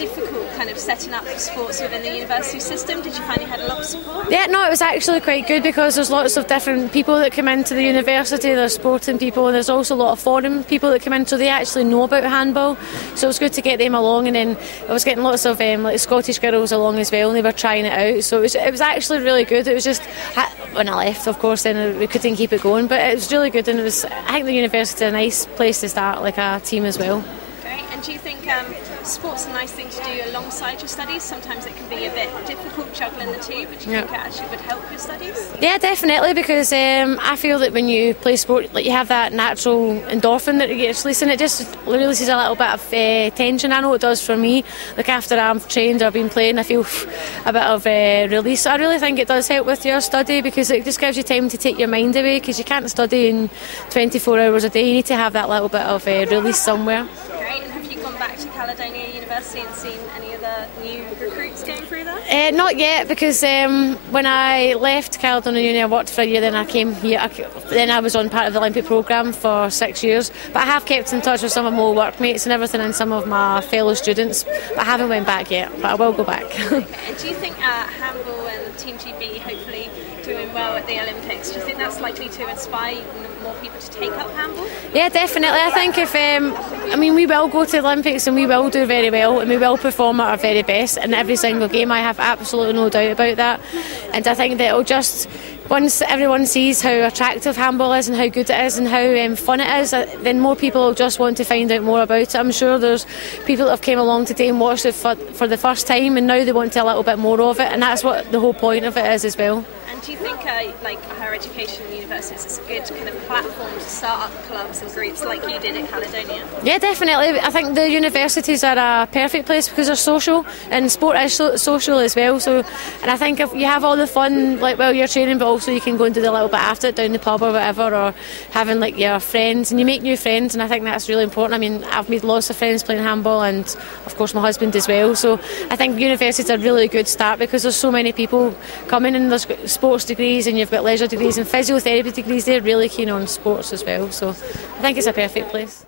difficult kind of setting up sports within the university system? Did you find you had a lot of support? Yeah, no, it was actually quite good because there's lots of different people that come into the university. There's sporting people and there's also a lot of foreign people that come in, so they actually know about handball. So it was good to get them along, and then I was getting lots of like Scottish girls along as well, and they were trying it out. So it was actually really good. It was just when I left, of course, then we couldn't keep it going, but it was really good, and it was. I think the university is a nice place to start, like a team as well. Great. And do you think sport's a nice thing to do alongside your studies? Sometimes it can be a bit difficult juggling the two, but do you think it actually would help your studies? Yeah, definitely, because I feel that when you play sport, like you have that natural endorphin that you get released, and it just releases a little bit of tension. I know it does for me. Like after I'm trained or I've been playing, I feel a bit of release. So I really think it does help with your study because it just gives you time to take your mind away, because you can't study in 24 hours a day. You need to have that little bit of release somewhere. Great. And have you gone back to Caledonia University and seen any of the new recruits going through there? Not yet, because when I left Caledonia Uni I worked for a year, then I came here. Then I was on part of the Olympic programme for 6 years, but I have kept in touch with some of my workmates and everything and some of my fellow students, but I haven't went back yet, but I will go back. Okay. And do you think handball and Team GB hopefully doing well at the Olympics, do you think that's likely to inspire more people to take up handball? Yeah, definitely. I think if we will go to the Olympics and we will do very well and we will perform at our very best in every single game. I have absolutely no doubt about that, and I think that it'll just, once everyone sees how attractive handball is and how good it is and how fun it is, then more people will just want to find out more about it. I'm sure there's people that have came along today and watched it for the first time, and now they want a little bit more of it, and that's what the whole point of it is as well. And do you think higher education universities is a good kind of platform to start up clubs and groups like you did at Caledonia? Yeah, definitely. I think the universities are a perfect place because they're social, and sport is social as well. So, and I think if you have all the fun while you're training, but also you can go and do a little bit after it down the pub or whatever, or having your friends, and you make new friends, and I think that's really important. I mean, I've made lots of friends playing handball, and of course my husband as well. So I think universities are a really good start because there's so many people coming, and there's sports degrees and you've got leisure degrees and physiotherapy degrees. They're really keen on sports as well, so I think it's a perfect place.